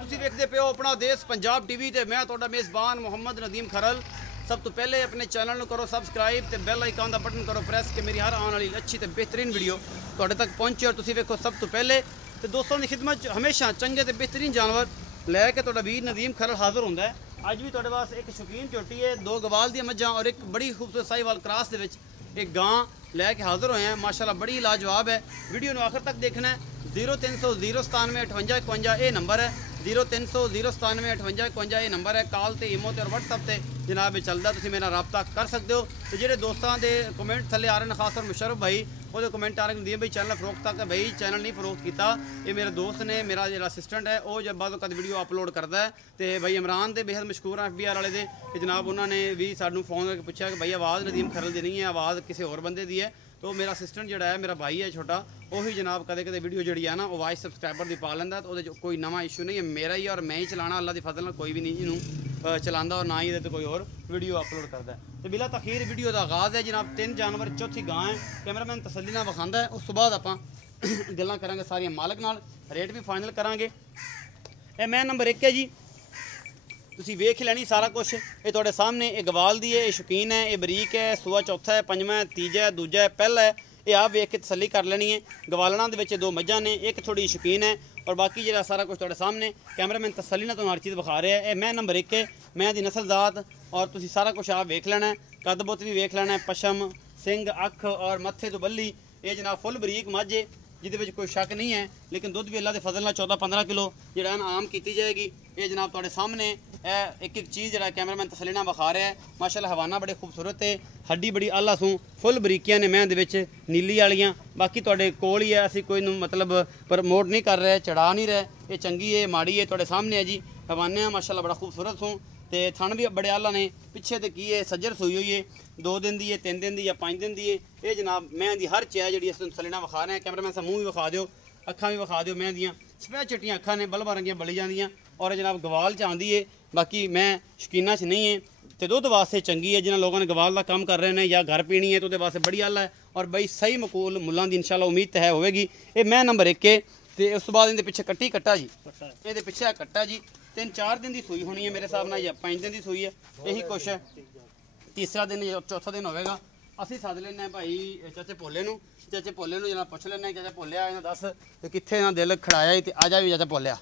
ਤੁਸੀਂ ਵੇਖਦੇ ਪਿਓ ਆਪਣਾ ਦੇਸ਼ ਪੰਜਾਬ ਟੀਵੀ ਤੇ ਮੈਂ ਤੁਹਾਡਾ ਮੇਜ਼ਬਾਨ ਮੁਹੰਮਦ ਨਦੀਮ ਖਰਲ। सब तो पहले अपने चैनल करो सबसक्राइब तो बैल आइकन का बटन करो प्रेस कि मेरी हर आने वाली अच्छी तो बेहतरीन वीडियो तुहाडे तक पहुँचे और तुसीं वेखो सब तो पहले। तो दोस्तों की खिदमत हमेशा चंगे तो बेहतरीन जानवर लैके तुहाडा वीर नदीम खरल हाज़र होंदा है। अज भी तुहाडे वास्ते एक शौकीन झोटी है, दो गवाल दी मझां और एक बड़ी खूबसूरत साहिवाल क्रॉस दे विच एक गां लैके हाज़र होए हैं। माशाल्लाह बड़ी लाजवाब है। वीडियो नूं आखिर तक देखना है। 0300 097 58 51 ये नंबर है। 0300 097 58 51 ये नंबर है। कॉल ते ईमो ते और व्हाट्सएप ते जनाब ये चलता, तुसीं मेरा रब्ता कर सकते हो। तो जेडे दोस्तों के कमेंट थले आ रहे हैं, खास तौर मुशर्रफ भाई वो कमेंट आ रहे हैं भाई चैनल फरोख्त तक भाई चैनल नहीं फरोख्त किया। ये मेरे दोस्त ने मेरा जो असिस्टेंट है वो जब बाद कद वीडियो अपलोड करता है तो भाई इमरान के बेहद मशहूर FBR वाले दे कि जनाब उन्होंने भी सानू फोन करके पूछा कि भाई आवाज़ नदीम खरल दी नहीं है, आवाज़ किसी और बंदे दी है। तो मेरा असिस्टेंट जोड़ा है मेरा भाई है छोटा, वही जनाब कदे कदे वीडियो जी है ना वो वाइस सबसक्राइबर की पा लेंदा। तो कोई नवा इशू नहीं है, मेरा ही और मैं ही चलाना, अल्लाह की फजल कोई भी नहीं इनू चलाता और ना ही ये कोई और वीडियो अपलोड करता है। तो बिला तखीर वीडियो का आगाज़ है जनाब। 3 जानवर, चौथी गां है। कैमरामैन तसल्ली नाल विखांदा है। उस तो बाद आपां गल्लां करांगे सारियां मालक नाल, रेट भी फाइनल करांगे। ये मैं नंबर 1 है जी, तुसीं वेख लैनी सारा कुछ ये तुहाडे सामने। ये गवाल दी है, ये शौकीन है, ये बरीक है, सूआ चौथा है, पंजवां है, तीजा है, दूजा है, पहला है। ये आप वेख के तसल्ली कर लेनी है। गवालना दे विच 2 मझां ने, एक थोड़ी शौकीन है और बाकी जो सारा कुछ तुहाडे सामने कैमरामैन तसल्ली नाल तुहानूं हर चीज़ विखा रहा है। मैं नंबर 1 है, मैं दी नस्ल जात और तुसीं सारा कुछ आप वेख लेना है। कद बुत भी वेख लेना है, पशम सिंग अख और मत्थे तो बल्ली ये जनाब फुल बरीक मझ है जिहदे विच कोई शक नहीं है। लेकिन दुध भी अल्लाह के फजल नाल 14-15 किलो जिहड़ा आम की जाएगी। ये जनाब तुहाडे सामने एक एक चीज़ जो कैमरामैन तसल्ली नाल विखा रहा है। माशाल्लाह हवाना बड़े खूबसूरत है, हड्डी बड़ी आला सूं फुल बरीकियां ने मैं दे विच नीली वालियां। बाकी तुहाडे कोल ही है, असीं कोई मतलब प्रमोट नहीं कर रहे, चढ़ा नहीं रहे। ये चंगी है माड़ी है तुहाडे सामने है जी। हवाने माशाल्लाह बड़ा खूबसूरत सूं ते थन भी बड़े आला ने। पिछे तो की है सज्जर सूई हुई है, 2 दिन की है, 3 दिन की या 5 दिन की है। ये जनाब मैं दी हर चीज़ जी तसल्ली नाल विखा रहे हैं। कैमरामैन सा मुँह भी विखा दो, अखा भी विखा दो। मैं दियाँ सफेद चिट्टियाँ अखा ने, बल्बा रंगियाँ बली जांदियां और जनाब गवाल च आंदी है। बाकी मैं शौकीना च नहीं है तो दुध वास्ते चंगी है। जिन्होंने लोगों ने गवाल का काम कर रहे हैं या घर पीनी है तो वो वास्ते बड़ी आला है और बई सही मकूल मुल्लां दी इंशाल्लाह उम्मीद तो है होगी। ये मैं नंबर 1 है। तो उस तो बाद इनके पिछे कट्टी कट्टा जी, ये पिछे कट्टा जी 3-4 दिन की सूई होनी है मेरे हिसाब नाल या 5 दिन की सूई है। यही कुछ है, तीसरा दिन या चौथा दिन होगा। असीं सद लेना भाई चाचे भोले नूं। चाचे भोले नूं जनाब पुछ लेना चाचा भोलिया इन्हें दस कित्थे इन्हां दिल खड़ाया ही। आ जा भी चाचा भोलिया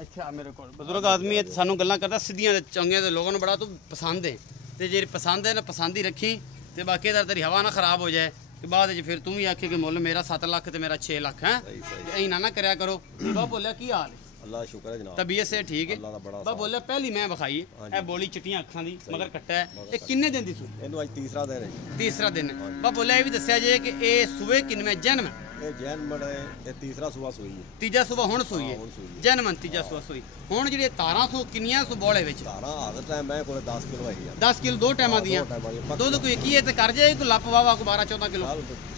अच्छा मेरे को बजुर्ग आदमी है तो सानू गल्लां करदा सीधियां चंगियां ते लोगों नूं बड़ा तू पसंद है। तो जे पसंद है ना पसंद ही रखी तो बाकी तेरी हवा ना खराब हो जाए कि बाद फिर तू भी आखे कि मुल मेरा 7 लाख तो मेरा 6 लाख है। यही ना करया करो। बा बोलिया की हाल है? अल्लाह शुक्र है जनाब, तबीयत से ठीक है। बा बोलिया पहली मैं विखाई है बोली चिट्टियां अखां दी मगर कट्टा है। ये किन्ने दिन दी सूई? इहनूं अज तीसरा दिन है। तीसरा दिन है। बा बोलिया ये भी दस्सिया जे कि ये सूए किनवें जन्म? ये जन्म ये तीसरा सूआ सूई है। तीजा सूआ हुण सूई है, जन्म तीजा सूआ सूई। हुण जिहड़े 17 सौ किन्नियां सू बोले विच? 17 हाल टाइम मैं कोल 10 किलो है। 10 किलो 2 टाइमां दियां दुध कोई की है ते कर जाए कोई लप वावा को 12-14 किलो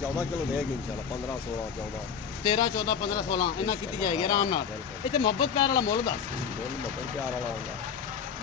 14 किलो देगी इंशाल्लाह। 15-16 14 13-14 15-16 इन्ना की जाएगी आराम नाल। इत्थे मुहब्बत प्यार वाला मुल दस। मुल मुहब्बत प्यार वाला होंदा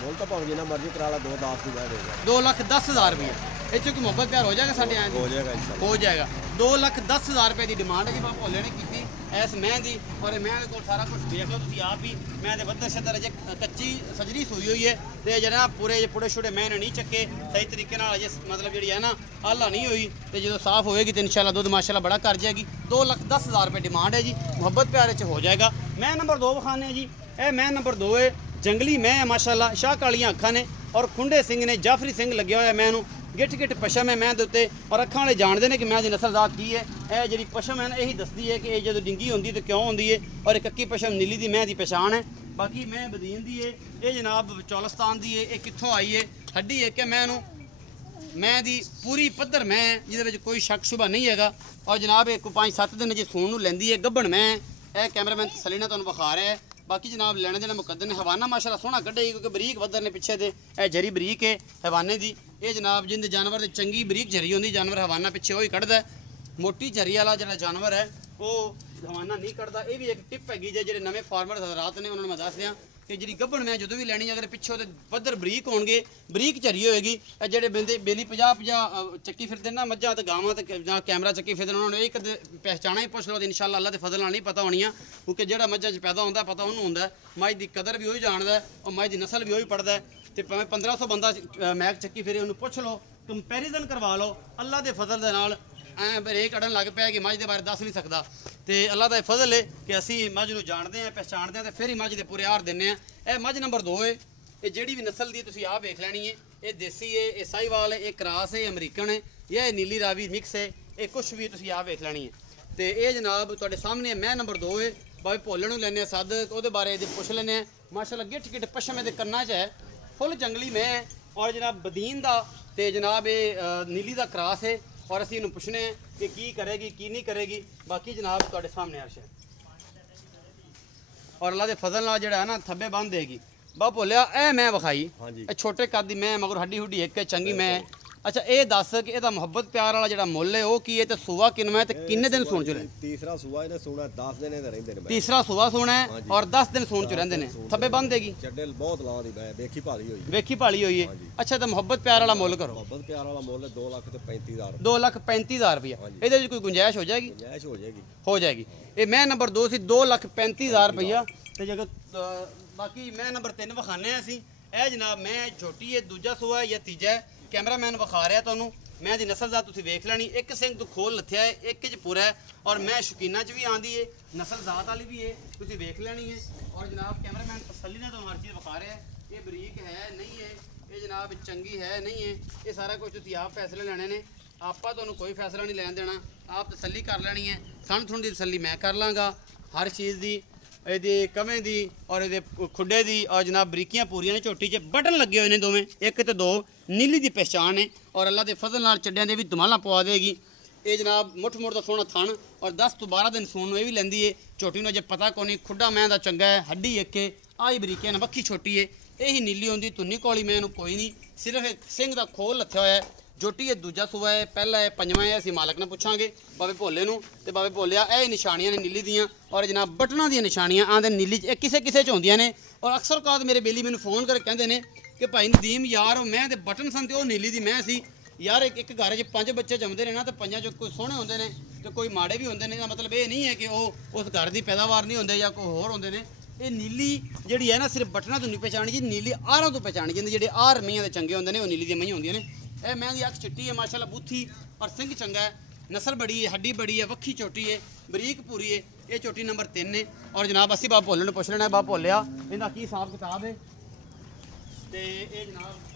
मुल तो भावें जिन्ना मर्जी करा ला 2-10 की देगा। 2,10,000 रुपये इस कोई मुहब्बत प्यार हो जाएगा साढ़े आए? हो जाएगा इंशाल्लाह हो जाएगा। 2,10,000 रुपये की डिमांड है जी बाबा भोले ने की इस मैं दी और मैं को सारा कुछ देख लो तुम आप ही। मैं तो बदर शदर अजे कच्ची सजरी सूई हुई है तो जरा पूरे पुड़े छुड़े मैंने नहीं चक्के सही तरीके अजे मतलब जी है ना आला नहीं हुई तो जो साफ होएगी तो इंशाल्लाह दुध माशाल्लाह बड़ा कर जाएगी। 2,10,000 रुपये डिमांड है जी। मुहब्बत प्यारे च हो जाएगा। मैं नंबर 2 विखाने जी। ए मैं नंबर 2 है, जंगली मैं है माशाल्लाह, शाह कालियां अखां ने और खुंडे सिंह ने, जाफरी सिंह लगे हुआ मैं गिट गिट पशम है मैं उत्ते और अखां वाले जानते हैं कि मैं दी नस्ल जात की है। यह जी पशम है ना यही दसदी है कि ये जो डिंगी होंगी तो क्यों होंगी है और एक कक्की पशम नीली दी मैं दी पहचान है। बाकी मैं बदीन दी है, ये जनाब चौलस्तान दी है। ये कित्थों आई है? हड्डी है कि मैं दी पूरी पद्धर मैं जिहदे विच कोई शक शुबा नहीं हैगा। और जनाब एक 5-7 दिन जी सूण नूं लैंदी है गब्बण मैं। यह कैमरामैन तसल्ली नाल तुहानूं विखा रहा है। बाकी जनाब लेने देने मुकद्दर ने हवाना माशाल्लाह सोहना कढ़ेगी क्योंकि बरीक बदर ने पिछे दे ए जरी बरीक है हवाने दी। ये जनाब जिंद जानवर चंगी बरीक जरी होंदी जानवर हवाना पिछे वही कढ़दा है। मोटी जरी वाला जो जानवर है वो हवाना नहीं कढ़दा। ये भी एक टिप हैगी जे नवे फार्मर हजरात ने उन्होंने मैं दस दियाँ ਤੇ ਜਿਹੜੀ ਗੱਭਣ ਮੈਂ ਜਦੋਂ ਵੀ ਲੈਣੀ ਅਗਰ ਪਿੱਛੋਂ ਤੇ ਪੱਧਰ ਬਰੀਕ ਹੋਣਗੇ ਬਰੀਕ ਝਰੀ ਹੋਏਗੀ। ਇਹ ਜਿਹੜੇ ਬੰਦੇ ਬੇਲੀ 50 ਚੱਕੀ ਫਿਰਦੇ ਨਾ ਮੱਝਾਂ ਤੇ ਗਾਵਾਂ ਤੇ ਜਾਂ ਕੈਮਰਾ ਚੱਕੀ ਫਿਰਦੇ ਉਹਨਾਂ ਨੂੰ ਇਹ ਕਦੇ ਪਹਿਚਾਣਾ ਹੀ ਪੁੱਛ ਲਓ ਤੇ ਇਨਸ਼ਾਅੱਲਾ ਅੱਲਾ ਦੇ ਫਜ਼ਲ ਨਾਲ ਨਹੀਂ ਪਤਾ ਹੋਣੀਆਂ ਕਿਉਂਕਿ ਜਿਹੜਾ ਮੱਝਾਂ 'ਚ ਪੈਦਾ ਹੁੰਦਾ ਪਤਾ ਉਹਨੂੰ ਹੁੰਦਾ। ਮੱਝ ਦੀ ਕਦਰ ਵੀ ਉਹੀ ਜਾਣਦਾ ਔਰ ਮੱਝ ਦੀ ਨਸਲ ਵੀ ਉਹੀ ਪੜਦਾ ਤੇ ਭਾਵੇਂ 1500 ਬੰਦਾ ਮੈਕ ਚੱਕੀ ਫਿਰੇ ਉਹਨੂੰ ਪੁੱਛ ਲਓ ਕੰਪੈਰੀਜ਼ਨ ਕਰਵਾ ਲਓ ਅੱਲਾ ਦੇ ਫਜ਼ਲ ਦੇ ਨਾਲ ਐ ਬਰੇਕ ਅੜਨ ਲੱਗ ਪਿਆ ਕਿ ਮੱਝ ਦੇ ਬਾਰੇ ਦੱਸ ਨਹੀਂ ਸਕਦਾ ਤੇ ਅੱਲਾ ਦਾ ਫਜ਼ਲ ਹੈ ਕਿ ਅਸੀਂ ਮੱਝ ਨੂੰ ਜਾਣਦੇ ਹਾਂ ਪਹਿਚਾਣਦੇ ਹਾਂ ਤੇ ਫਿਰ ਹੀ ਮੱਝ ਦੇ ਪੂਰੇ ਆਰ ਦਿੰਦੇ ਹਾਂ। ਇਹ ਮੱਝ ਨੰਬਰ 2 ਹੈ। ਇਹ ਜਿਹੜੀ ਵੀ ਨਸਲ ਦੀ ਤੁਸੀਂ ਆਹ ਵੇਖ ਲੈਣੀ ਹੈ ਇਹ ਦੇਸੀ ਹੈ ਇਹ ਸਾਹੀਵਾਲ ਹੈ ਇਹ ਕਰਾਸ ਹੈ ਅਮਰੀਕਨ ਹੈ ਜਾਂ ਇਹ ਨੀਲੀ ਰਾਵੀ ਮਿਕਸ ਹੈ ਇਹ ਕੁਛ ਵੀ ਤੁਸੀਂ ਆਹ ਵੇਖ ਲੈਣੀ ਹੈ ਤੇ ਇਹ ਜਨਾਬ ਤੁਹਾਡੇ ਸਾਹਮਣੇ ਮੈਂ ਨੰਬਰ 2 ਹੈ। ਬਾਈ ਭੋਲਣ ਨੂੰ ਲੈਣੇ ਸੱਦ ਉਹਦੇ ਬਾਰੇ ਇਹਦੇ ਪੁੱਛ ਲੈਣੇ ਆ। ਮਾਸ਼ਾਅੱਲਾ ਗਿੱਠ ਗਿੱਠ ਪਸ਼ਮ ਇਹਦੇ ਕੰਨਾਂ 'ਚ ਹੈ ਫੁੱਲ ਜੰਗਲੀ ਮੈਂ ਔਰ ਜਨਾਬ ਬਦੀਨ ਦਾ ਤੇ ਜਨਾਬ ਇਹ ਨੀਲੀ ਦਾ ਕਰਾਸ ਹੈ ਔਰ ਅਸੀਂ ਇਹਨੂੰ ਪੁੱਛਣੇ ਆ ਕਿ ਕੀ ਕਰੇਗੀ ਕੀ ਨਹੀਂ ਕਰੇਗੀ। ਬਾਕੀ ਜਨਾਬ ਤੁਹਾਡੇ ਸਾਹਮਣੇ ਅਰਸ਼ ਹੈ ਔਰ ਅੱਲਾ ਦੇ ਫਜ਼ਲ ਨਾਲ ਜਿਹੜਾ ਹੈ ਨਾ ਥੱਬੇ ਬੰਨ ਦੇਗੀ। ਬਾ ਭੋਲਿਆ ਇਹ ਮੈਂ ਵਿਖਾਈ ਇਹ ਛੋਟੇ ਕੱਦ ਦੀ ਮੈਂ ਮਗਰ ਹੱਡੀ ਹੁੱਡੀ ਇੱਕ ਚੰਗੀ ਮੈਂ। ਅੱਛਾ ਇਹ ਦੱਸ ਕਿ ਇਹਦਾ ਮੁਹੱਬਤ ਪਿਆਰ ਵਾਲਾ ਜਿਹੜਾ ਮੁੱਲ ਹੈ ਉਹ ਕੀ ਹੈ ਤੇ ਸੂਆ ਕਿੰਨਾ ਹੈ ਤੇ ਕਿੰਨੇ ਦਿਨ ਸੂਣ ਚ ਰਹਿੰਦੇ? ਤੀਸਰਾ ਸੂਆ ਇਹਨੇ ਸੂਣਾ 10 ਦਿਨ ਇਹਦੇ ਰਹਿੰਦੇ ਨੇ। ਤੀਸਰਾ ਸੂਆ ਸੂਣਾ ਹੈ ਔਰ 10 ਦਿਨ ਸੂਣ ਚ ਰਹਿੰਦੇ ਨੇ। ਥੱਬੇ ਬੰਨ ਦੇਗੀ ਚੱਡੇ ਬਹੁਤ ਲਾਂ ਦੀ ਮੈਂ ਵੇਖੀ ਭਾਲੀ ਹੋਈ ਵੇਖੀ ਭਾਲੀ ਹੋਈ ਹੈ। ਅੱਛਾ ਤਾਂ ਮੁਹੱਬਤ ਪਿਆਰ ਵਾਲਾ ਮੁੱਲ ਕਰੋ। ਮੁਹੱਬਤ ਪਿਆਰ ਵਾਲਾ ਮੁੱਲ 2,35,000 2,35,000 ਰੁਪਇਆ। ਇਹਦੇ ਵਿੱਚ ਕੋਈ ਗੁੰਜਾਇਸ਼ ਹੋ ਜਾਏਗੀ? ਗੁੰਜਾਇਸ਼ ਹੋ ਜਾਏਗੀ। ਇਹ ਮੈਂ ਨੰਬਰ 2 ਸੀ 2,35,000 ਰੁਪਇਆ ਤੇ ਜੇਕਰ ਬਾਕੀ ਮੈਂ ਨੰਬਰ 3 ਵਿਖਾਣੇ ਆ ਅਸੀਂ। ਇਹ ਜਨਾਬ ਮੈਂ ਛੋਟੀ ਹੈ ਦੂਜਾ ਸੂਆ ਜਾਂ ਤੀਜਾ ਹੈ ਕੈਮਰਾਮੈਨ ਵਿਖਾ ਰਿਹਾ ਤੁਹਾਨੂੰ। ਮੈਂ ਦੀ ਨਸਲ ਦਾ ਤੁਸੀਂ ਵੇਖ ਲੈਣੀ ਇੱਕ ਸਿੰਘ ਤੋਂ ਖੋਲ ਲੱਥਿਆ ਹੈ ਇੱਕ 'ਚ ਪੂਰਾ ਹੈ ਔਰ ਮੈਂ ਸ਼ੌਕੀਨਾਂ 'ਚ ਵੀ ਆਂਦੀ ਹੈ ਨਸਲ ਜ਼ਾਤ ਵਾਲੀ ਵੀ ਹੈ ਤੁਸੀਂ ਵੇਖ ਲੈਣੀ ਹੈ। ਔਰ ਜਨਾਬ ਕੈਮਰਾਮੈਨ ਤਸੱਲੀ ਨਾਲ ਤੁਹਾਨੂੰ ਹਰ ਚੀਜ਼ ਵਿਖਾ ਰਿਹਾ ਹੈ ਇਹ ਬਰੀਕ ਹੈ ਨਹੀਂ ਹੈ ਇਹ ਜਨਾਬ ਚੰਗੀ ਹੈ ਨਹੀਂ ਹੈ ਇਹ ਸਾਰਾ ਕੁਝ ਤੁਸੀਂ ਆਪ ਫੈਸਲੇ ਲੈਣੇ ਨੇ। ਆਪਾਂ ਤੁਹਾਨੂੰ ਕੋਈ ਫੈਸਲਾ ਨਹੀਂ ਲੈਣ ਦੇਣਾ ਆਪ ਤਸੱਲੀ ਕਰ ਲੈਣੀ ਹੈ। ਸਾਨੂੰ ਤੁਹਾਨੂੰ ਦੀ ਤਸੱਲੀ ਮੈਂ ਕਰ ਲਾਂਗਾ ਹਰ ਚੀਜ਼ ਦੀ ਇਹਦੇ ਕਵੇਂ ਦੀ ਔਰ ਇਹਦੇ ਖੁੱਡੇ ਦੀ ਔਰ ਜਨਾਬ ਬਰੀਕੀਆਂ ਪੂਰੀਆਂ ਨੇ। ਝੋਟੀ 'ਚ ਬਟਨ ਲੱਗੇ ਹੋਏ ਨੇ ਦੋਵੇਂ ਇੱਕ ਤੇ ਦੋ ਨੀਲੀ ਦੀ ਪਹਿਚਾਣ ਹੈ ਔਰ ਅੱਲਾ ਦੇ ਫਜ਼ਲ ਨਾਲ ਚੱਡਿਆਂ ਦੇ ਵੀ ਧਮਾਲਾ ਪਵਾ ਦੇਗੀ। ਇਹ ਜਨਾਬ ਮੁੱਠ ਮੁੱਠ ਦਾ ਸੋਹਣਾ ਥਣ ਔਰ 10 ਤੋਂ 12 ਦਿਨ ਸੂਣ ਨੂੰ ਇਹ ਵੀ ਲੈਂਦੀ ਹੈ। ਝੋਟੀ ਨੂੰ ਅਜੇ ਪਤਾ ਕੋਈ ਨਹੀਂ ਖੁੱਡਾ ਮੈਂ ਦਾ ਚੰਗਾ ਹੈ ਹੱਡੀ ਇੱਕੇ ਆਹੀ ਬਰੀਕੀਆਂ ਨਾਲ ਵੱਖੀ ਛੋਟੀ ਹੈ ਇਹੀ ਨੀਲੀ ਹੁੰਦੀ ਧੁੰਨੀ ਕੋਲੀ ਮੈਂ ਇਹਨੂੰ ਕੋਈ ਨਹੀਂ ਸਿਰਫ ਇੱਕ ਸਿੰਘ ਦਾ ਖੋਲ ਲੱਥਿਆ ਹੋਇਆ ਹੈ। ਜੋਟੀ ਇਹ ਦੂਜਾ ਸੂਆ ਹੈ ਪਹਿਲਾ ਹੈ ਪੰਜਵਾਂ ਹੈ ਅਸੀਂ ਮਾਲਕ ਨੂੰ ਪੁੱਛਾਂਗੇ ਬਾਬੇ ਭੋਲੇ ਨੂੰ ਤੇ ਬਾਬੇ ਭੋਲਿਆ ਇਹ ਨਿਸ਼ਾਨੀਆਂ ਨੇ ਨੀਲੀ ਦੀਆਂ ਔਰ ਜਨਾਬ ਬਟਨਾਂ ਦੀਆਂ ਨਿਸ਼ਾਨੀਆਂ ਆਂਦੇ ਨੀਲੀ ਇਹ ਕਿਸੇ ਕਿਸੇ 'ਚ ਹੁੰਦੀਆਂ ਨੇ। ਔਰ ਅਕਸਰ ਕਾਦ ਮੇਰੇ ਬੇਲੀ ਮੈਨੂੰ ਫੋਨ ਕਰਕੇ ਕਹਿੰਦੇ ਨੇ ਕਿ ਭਾਈ ਨਦੀਮ ਯਾਰ ਮੈਂ ਤੇ ਬਟਨ ਸਨ ਤੇ ਉਹ ਨੀਲੀ ਦੀ ਮੈਂ ਸੀ ਯਾਰ। ਇੱਕ ਘਰ 'ਚ 5 ਬੱਚੇ ਜੰਮਦੇ ਨੇ ਨਾ ਤੇ 5 'ਚੋਂ ਕੋਈ ਸੋਹਣੇ ਹੁੰਦੇ ਨੇ ਤੇ ਕੋਈ ਮਾੜੇ ਵੀ ਹੁੰਦੇ ਨੇ। ਇਹਦਾ ਮਤਲਬ ਇਹ ਨਹੀਂ ਹੈ ਕਿ ਉਹ ਉਸ ਘਰ ਦੀ ਪੈਦਾਵਾਰ ਨਹੀਂ ਹੁੰਦੇ ਜਾਂ ਕੋਈ ਹੋਰ ਹੁੰਦੇ ਨੇ। ਇਹ ਨੀਲੀ ਜਿਹੜੀ ਹੈ ਨਾ ਸਿਰਫ ਬਟਨਾਂ ਤੋਂ ਨਹੀਂ ਪਹਿਚਾਣੀ ਜੀ ਨੀਲੀ ਆਰਾਂ ਤੋਂ ਪਹਿਚਾਣੀ ਜਾਂਦੀ। ਜਿਹੜੇ ਆਰ ਮਈਆਂ ਦੇ ਚੰਗੇ ਹੁੰਦੇ ਨੇ ਉਹ ਨੀਲੀ ਦੀਆਂ ਮਈਆਂ ਹੁੰਦੀਆਂ ਨੇ। ਇਹ ਮੈਂ ਦੀ ਅੱਖ ਚਿੱਟੀ ਹੈ ਮਾਸ਼ਾਅੱਲਾ ਬੂਥੀ ਔਰ ਸਿੰਘ ਚੰਗਾ ਹੈ ਨਸਲ ਬੜੀ ਹੈ ਹੱਡੀ ਬੜੀ ਹੈ ਵੱਖੀ ਛੋਟੀ ਹੈ ਬਰੀਕ ਪੂਰੀ ਹੈ। ਇਹ ਛੋਟੀ ਨੰਬਰ 3 ਹੈ ਔਰ ਜਨਾਬ ਅਸੀਂ ਬਾਬਾ ਭੋਲੇ ਨੂੰ ਪੁੱਛ ਲੈਣਾ ਬਾਬਾ ਭੋਲਿਆ ਇਹਦਾ ਕੀ ਹਿਸਾਬ ਕਿਤਾਬ ਹੈ ਤੇ ਇਹ ਜਨਾਬ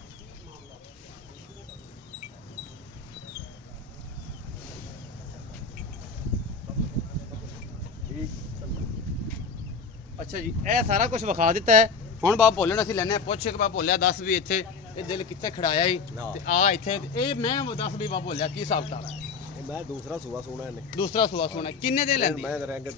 ਅੱਛਾ ਜੀ ਇਹ ਸਾਰਾ ਕੁਝ ਵਿਖਾ ਦਿੱਤਾ ਹੈ। ਹੁਣ ਬਾਬਾ ਭੋਲੇ ਨੂੰ ਅਸੀਂ ਲੈਣੇ ਪੁੱਛ ਕੇ ਬਾਬਾ ਭੋਲਿਆ ਦੱਸ ਵੀ ਇੱਥੇ ਇਹ ਦਿਲ ਕਿੱਥੇ ਖੜਾਇਆ ਹੀ ਤੇ ਆ ਇੱਥੇ ਇਹ ਮੈਂ ਦੱਸ ਵੀ ਬਾਬਾ ਭੋਲਿਆ ਕੀ ਹਿਸਾਬ ਕਿਤਾਬ ਹੈ? ਮੈਂ ਦੂਸਰਾ ਸੂਆ ਸੋਣਾ ਇਹਨੇ ਦੂਸਰਾ ਸੂਆ ਸੋਣਾ ਕਿੰਨੇ ਦੇ ਲੈਂਦੀ? ਮੈਂ ਰੈਂਕ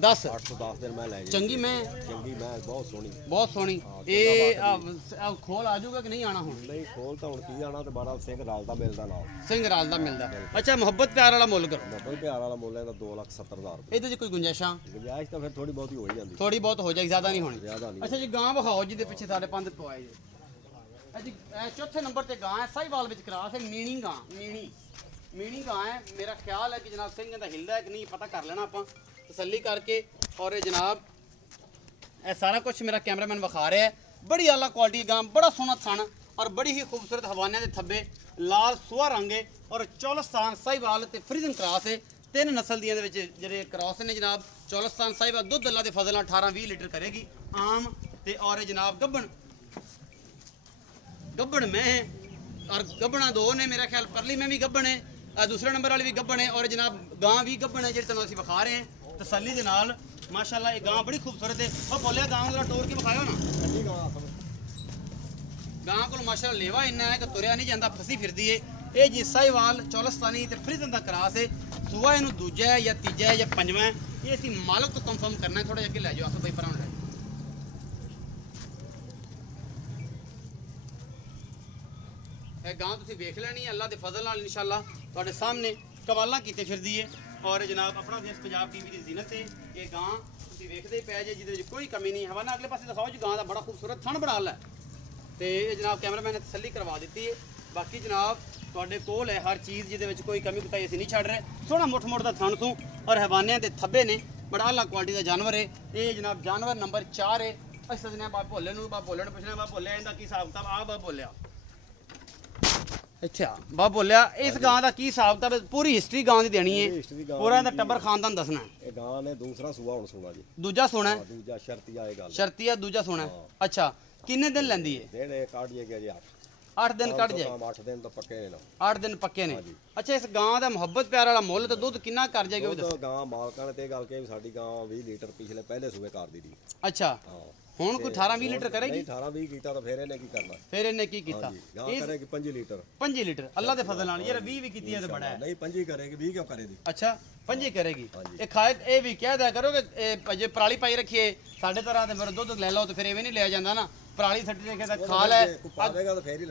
10 810 ਦਿਨ ਮੈਂ ਲੈ ਚੰਗੀ ਮੈਂ ਚੰਗੀ ਮੈਂ ਬਹੁਤ ਸੋਹਣੀ ਇਹ ਖੋਲ ਆ ਜਾਊਗਾ ਕਿ ਨਹੀਂ ਆਣਾ? ਹੁਣ ਨਹੀਂ ਖੋਲ ਤਾਂ ਹੁਣ ਕੀ ਆਣਾ ਤੇ 12 ਸਿੰਘ ਰਾਲ ਦਾ ਮਿਲਦਾ ਨਾਲ ਸਿੰਘ ਰਾਲ ਦਾ ਮਿਲਦਾ। ਅੱਛਾ ਮੁਹੱਬਤ ਪਿਆਰ ਵਾਲਾ ਮੁੱਲ ਕਰੋ। ਮੁਹੱਬਤ ਪਿਆਰ ਵਾਲਾ ਮੁੱਲ ਇਹਦਾ 2,70,000 ਰੁਪਏ। ਇਹਦੇ 'ਚ ਕੋਈ ਗੁੰਜਾਇਸ਼ਾਂ? ਗੁੰਜਾਇਸ਼ ਤਾਂ ਫਿਰ ਥੋੜੀ ਬਹੁਤੀ ਹੋ ਹੀ ਜਾਂਦੀ ਥੋੜੀ ਬਹੁਤ ਹੋ ਜਾਏਗੀ ਜ਼ਿਆਦਾ ਨਹੀਂ ਹੋਣੀ। ਜ਼ਿਆਦਾ ਨਹੀਂ। ਅੱਛਾ ਜੀ ਗਾਂ ਵਿਖਾਓ ਜਿਹਦੇ ਪਿੱਛੇ ਸਾਡੇ ਪੰਧ ਪਵਾਏ ਜੀ। ਜੀ ਚੌਥੇ ਨੰਬਰ ਤੇ ਗਾਂ ਹੈ ਸਾਹੀਵਾਲ ਵਿੱਚ ਕਰਾਸ ਹੈ ਮੀਣੀ ਗਾਂ ਮੀਣੀ ਗਾਂ ਹੈ। ਮੇਰਾ ਖਿਆਲ ਹੈ ਕਿ ਜਨਾਬ ਸਿੰਘ ਦਾ ਹਿਲਦਾ ਹੈ ਕਿ ਨਹੀਂ ਪਤਾ ਕਰ ਲੈਣਾ ਆਪਾਂ ਤਸੱਲੀ ਕਰਕੇ। ਔਰ ਇਹ ਜਨਾਬ ਇਹ ਸਾਰਾ ਕੁਝ ਮੇਰਾ ਕੈਮਰਾਮੈਨ ਵਿਖਾ ਰਿਹਾ ਹੈ। ਬੜੀ ਆਲਾ ਕੁਆਲਿਟੀ ਗਾਂ ਬੜਾ ਸੋਹਣਾ ਥਣ ਔਰ ਬੜੀ ਹੀ ਖੂਬਸੂਰਤ ਹਵਾਨਿਆਂ ਦੇ ਥੱਬੇ ਲਾਲ ਸੁਆ ਰੰਗ ਹੈ ਔਰ ਚੌਲਸਤਾਨ ਸਾਹੀਵਾਲ ਤੇ ਫਰੀਜ਼ਨ ਕਰਾਸ ਹੈ। 3 ਨਸਲ ਦੀਆਂ ਦੇ ਵਿੱਚ ਜਿਹੜੇ ਕਰਾਸ ਨੇ ਜਨਾਬ ਚੌਲਸਤਾਨ ਸਾਹੀਵਾਲ ਦੁੱਧ ਅੱਲਾ ਦੇ ਫਜ਼ਲ ਨਾਲ 18-20 ਲੀਟਰ ਕਰੇਗੀ ਆਮ ਤੇ ਔਰ ਜਨਾਬ ਗੱਬਣ ਮੈਂ ਔਰ ਗੱਬਣਾ 2 ਨੇ ਮੇਰਾ ਖਿਆਲ ਪਰਲੀ ਮੈਂ ਵੀ ਗੱਬਣ ਹੈ दूसरे नंबर वाली भी गब्बन है और जनाब गां भी गब्बन है जिहड़े असीं विखा रहे हैं तसल्ली दे नाल माशाअल्लाह। ये गां बड़ी खूबसूरत है और बोलिया गां जरा टोर के विखायो ना। गां कोल माशाअल्लाह लेवा इन्ना है कि तुरिया नहीं जांदा फसी फिरदी है। ये जी साहीवाल चौलस्तानी ते फ्रीजन दा क्रास है। सूआ इहनूं दूजा है या तीजा है या पंजवां है ये असीं मालक तो कंफर्म करना है। थोड़ा जिहा अगे लै जाओ आसो भाई परां लै गां तुसीं वेख लैनी है अल्लाह दे फजल नाल इंशाअल्लाह तुहाडे सामने कमालां कीते फिरदी है। और जनाब अपना देश पंजाब टीवी की जीनत है ये गां ਤੁਸੀਂ ਵੇਖਦੇ ਪਏ ਜੇ ਜਿਹਦੇ ਵਿੱਚ ਕੋਈ ਕਮੀ ਨਹੀਂ। ਹਵਾਨਾ ਅਗਲੇ ਪਾਸੇ ਦਿਖਾਓ ਜੀ, ਗਾਂ ਦਾ ਬੜਾ ਖੂਬਸੂਰਤ ਥਣ ਬਣਾ ਲੈ ਤੇ ਇਹ ਜਨਾਬ ਕੈਮਰਾਮੈਨ ਨੇ ਤਸੱਲੀ ਕਰਵਾ ਦਿੱਤੀ ਹੈ। ਬਾਕੀ ਜਨਾਬ ਤੁਹਾਡੇ ਕੋਲ ਹੈ ਹਰ ਚੀਜ਼, ਜਿਹਦੇ ਵਿੱਚ ਕੋਈ ਕਮੀ ਕੁਤਾਈ ਅਸੀਂ ਨਹੀਂ ਛੱਡ ਰਹੇ। ਸੋਹਣਾ ਮੁੱਠ ਦਾ ਥਣ ਤੋਂ ਔਰ ਹਵਾਨਿਆਂ ਦੇ ਥੱਬੇ ਨੇ, ਬੜਾ ਆਲਾ ਕੁਆਲਿਟੀ ਦਾ ਜਾਨਵਰ ਹੈ ਇਹ ਜਨਾਬ। ਜਾਨਵਰ ਨੰਬਰ 4 ਹੈ। ਅਸੀਂ ਸਦਨੇ ਬਾਪ ਭੋਲੇ ਨੂੰ ਪੁੱਛਣਾ, ਬਾਪ ਭੋਲੇ ਇਹਦਾ ਕੀ ਹਿਸਾਬ ਕਿਤਾਬ ਆ? ਬਾਪ ਭੋਲਿਆ ਇੱਥੇ ਆ, ਬਾਪ ਭੋਲਿਆ ਇਸ ਗਾਂ ਦਾ ਕੀ ਹਿਸਾਬ ਕਿਤਾਬ? ਪੂਰੀ ਹਿਸਟਰੀ ਗਾਂ ਦੀ ਦੇਣੀ ਹੈ, ਪੂਰਾ ਇਹਦਾ ਟੱਬਰ ਖਾਨਦਾਨ ਦੱਸਣਾ। ਇਹ ਗਾਂ ਨੇ ਦੂਸਰਾ ਸੂਆ ਹੁਣ ਸੁਣਾ ਜੀ। ਦੂਜਾ ਸੋਣਾ ਹੈ? ਦੂਜਾ ਸ਼ਰਤੀਆ ਇਹ ਗੱਲ। ਸ਼ਰਤੀਆ ਦੂਜਾ ਸੋਣਾ ਹੈ। ਅੱਛਾ, ਕਿੰਨੇ ਦਿਨ ਲੈਂਦੀ ਹੈ? ਜਿਹੜੇ ਕੱਢ ਜੇ ਗਿਆ ਜੀ 8 ਦਿਨ ਕੱਢ ਜਾਏ। 8 ਦਿਨ ਤਾਂ ਪੱਕੇ ਨੇ ਨਾ। 8 ਦਿਨ ਪੱਕੇ ਨੇ। ਅੱਛਾ, ਇਸ ਗਾਂ ਦਾ ਮੁਹੱਬਤ ਪਿਆਰ ਵਾਲਾ ਮੁੱਲ ਤੇ ਦੁੱਧ ਕਿੰਨਾ ਕਰ ਜਾਏਗਾ ਉਹ ਦੱਸੋ। ਗਾਂ ਮਾਲਕਾਂ ਨੇ ਤੇ ਗੱਲ ਕਹੀ ਸਾਡੀ ਗਾਂ 20 ਲੀਟਰ ਪਿਛਲੇ ਪਹਿਲੇ ਸੂਏ ਕਰ ਦਿੱਤੀ। ਅੱਛਾ, ਹੁਣ ਕੋਈ 18-20 ਲੀਟਰ ਕਰੇਗੀ? ਨਹੀਂ 18-20 ਕੀਤਾ ਤਾਂ ਫਿਰ ਇਹਨੇ ਕੀ ਕਰਨਾ? ਫਿਰ ਇਹਨੇ ਕੀ ਕੀਤਾ? ਗਾਂ ਕਰੇਗੀ 5 ਲੀਟਰ। 5 ਲੀਟਰ ਅੱਲਾ ਦੇ ਫਜ਼ਲ ਨਾਲ। ਯਾਰ 20 ਵੀ ਕੀਤੀ ਹੈ ਤੇ ਬੜਾ ਹੈ। ਨਹੀਂ 5 ਕਰੇਗੀ, 20 ਕਿਉਂ ਕਰੇਗੀ? ਅੱਛਾ 5 ਕਰੇਗੀ। ਇਹ ਖਾਏ ਇਹ ਵੀ ਕਹਿ ਦਿਆ ਕਰੋ ਕਿ ਜੇ ਪਰਾਲੀ ਪਾਈ ਰੱਖੀਏ ਸਾਡੇ ਤਰ੍ਹਾਂ ਤੇ ਮੇਰੇ ਦੁੱਧ ਲੈ ਲਓ ਤੇ ਫਿਰ ਐਵੇਂ ਨਹੀਂ ਲਿਆ ਜਾਂਦਾ ਨਾ। ਪਰਾਲੀ ਸੱਟੀ ਰੱਖੇ ਤਾਂ ਖਾ ਲੈ,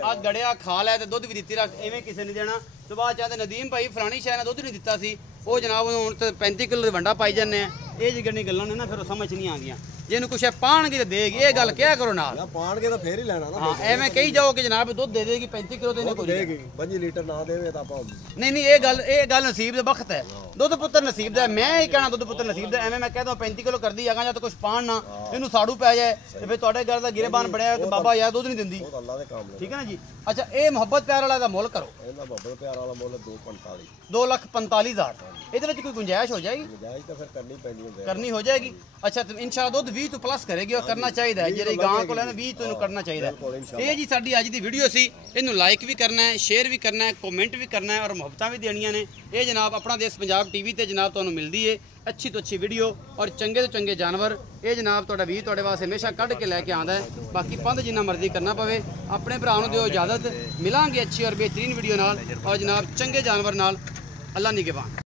ਆ ਗੜਿਆ ਖਾ ਲੈ ਤੇ ਦੁੱਧ ਵੀ ਦਿੱਤੀ ਰੱਖ, ਐਵੇਂ ਕਿਸੇ ਨੇ ਦੇਣਾ। ਤੇ ਬਾਅਦ ਚਾਹਤੇ ਨਦੀਮ ਭਾਈ ਫਲਾਣੀ ਸ਼ਾਇਦ ਦੁੱਧ ਨਹੀਂ ਦਿੱਤਾ ਸੀ, ਉਹ ਜਨਾਬ ਹੁਣ ਤੇ 35 ਕਿਲੋ ਦੇ ਵੰਡਾ ਪਾਈ ਜਾਂਦੇ ਆ। ਇਹ ਜਿਹੜੀਆਂ ਗੱਲਾਂ ਨੇ ਨਾ ਫਿਰ ਉਹ ਸਮਝ ਨਹੀਂ ਆਉਂਦੀਆਂ। ਜੇ ਇਹਨੂੰ ਕੁਛ ਪਾਣਗੇ ਤੇ ਦੇਗੀ, ਇਹ ਗੱਲ ਕਿਹਾ ਕਰੋ ਨਾਲ। ਪਾਣਗੇ ਤਾਂ ਫੇਰ ਹੀ ਲੈਣਾ ਨਾ। ਹਾਂ ਐਵੇਂ ਕਹੀ ਜਾਓ ਕਿ ਜਨਾਬ ਦੁੱਧ ਦੇ ਦੇਗੀ 35 ਕਿਲੋ ਤੇ ਇਹਨੇ ਕੋਈ ਦੇਗੀ। 5 ਲੀਟਰ ਨਾ ਦੇਵੇ ਤਾਂ ਆਪਾਂ ਨਹੀਂ ਇਹ ਗੱਲ ਨਸੀਬ ਦੇ ਵਕਤ ਹੈ। ਦੁੱਧ ਪੁੱਤਰ ਨਸੀਬ ਦਾ। ਮੈਂ ਹੀ ਕਹਿਣਾ ਦੁੱਧ ਪੁੱਤਰ ਨਸੀਬ ਦਾ। ਐਵੇਂ ਮੈਂ ਕਹਿ ਦਵਾਂ 35 ਕਿਲੋ ਕਰਦੀ ਆਗਾ ਜਾਂ ਤਾਂ ਕੁਛ ਪਾਣ ਨਾ, ਇਹਨੂੰ ਸਾੜੂ ਪੈ ਜਾਏ ਤੇ ਫਿਰ ਤੁਹਾਡੇ ਘਰ ਦਾ ਗਿਰੇਬਾਨ ਬਣਿਆ ਕਿ ਬਾਬਾ ਯਾਰ ਦੁੱਧ ਨਹੀਂ ਦਿੰਦੀ। ਉਹ ਅੱਲਾ ਦੇ ਕੰਮ ਨੇ। ਠੀਕ ਹੈ ਨਾ ਜੀ। ਅੱਛਾ, ਇਹ ਮੁਹੱਬਤ ਪਿਆਰ ਵਾਲਾ ਦਾ ਮੁੱਲ ਕਰੋ। ਇਹਦਾ ਮੁਹੱਬਤ ਪਿਆਰ ਵਾਲਾ ਮੁੱਲ 245। 2,45,000। ਇਹਦੇ ਵਿੱਚ ਕੋਈ ਗੁੰਜਾਇਸ਼ ਹੋ ਜਾਏਗੀ? ਗੁੰਜਾਇਸ਼ ਤਾਂ ਫਿਰ ਕਰਨੀ ਪੈਣੀ ਹੁੰਦੀ ਹੈ। ਕਰਨੀ ਹੋ ਜਾਏਗੀ। ਅੱਛਾ, ਤੇ ਇਨਸ਼ਾਅੱਲਾ ਦੁੱਧ 20 ਤੋਂ ਪਲੱਸ ਕਰੇਗੀ ਔਰ ਕਰਨਾ ਚਾਹੀਦਾ ਹੈ। ਜਿਹੜੀ ਗਾਂ ਕੋਲ ਹੈ ਨਾ 20 ਤੋਂ ਇਹਨੂੰ ਕਰਨਾ ਚਾਹੀਦਾ ਹੈ। ਇਹ ਜੀ ਸਾਡੀ ਅੱਜ ਦੀ ਵੀਡੀਓ ਸੀ। ਇਹਨੂੰ ਲਾਈਕ ਵੀ ਕਰਨਾ ਹੈ, ਸ਼ੇਅਰ ਵੀ ਕਰਨਾ ਹੈ, ਕਮੈਂਟ ਵੀ ਕਰਨਾ ਹੈ ਔਰ ਮੁਹੱਬਤਾਂ ਵੀ ਦੇਣੀਆਂ ਨੇ। ਇਹ ਜਨਾਬ ਆਪਣਾ ਦੇਸ਼ ਪੰਜਾਬ ਟੀਵੀ ਤੇ ਜਨਾਬ ਤੁਹਾਨੂੰ ਮਿਲਦੀ ਹੈ ਅੱਛੀ ਤੋਂ ਅੱਛੀ ਵੀਡੀਓ ਔਰ ਚੰਗੇ ਤੋਂ ਚੰਗੇ ਜਾਨਵਰ। ਇਹ ਜਨਾਬ ਤੁਹਾਡਾ ਵੀਰ ਤੁਹਾਡੇ ਵਾਸਤੇ ਹਮੇਸ਼ਾ ਕੱਢ ਕੇ ਲੈ ਕੇ ਆਉਂਦਾ ਹੈ। ਬਾਕੀ ਪੰਧ ਜਿੰਨਾ ਮਰਜ਼ੀ ਕਰਨਾ ਪਵੇ। ਆਪਣੇ ਭਰਾ ਨੂੰ ਦਿਓ ਇਜਾਜ਼ਤ। ਮਿਲਾਂਗੇ ਅੱਛੀ ਔਰ ਬਿਹਤਰੀਨ ਵੀਡੀਓ ਨਾਲ ਔਰ ਜਨਾਬ ਚੰਗੇ ਜਾਨਵਰ ਨਾਲ। ਅੱਲਾ ਨਿਗਹਿਬਾਨ।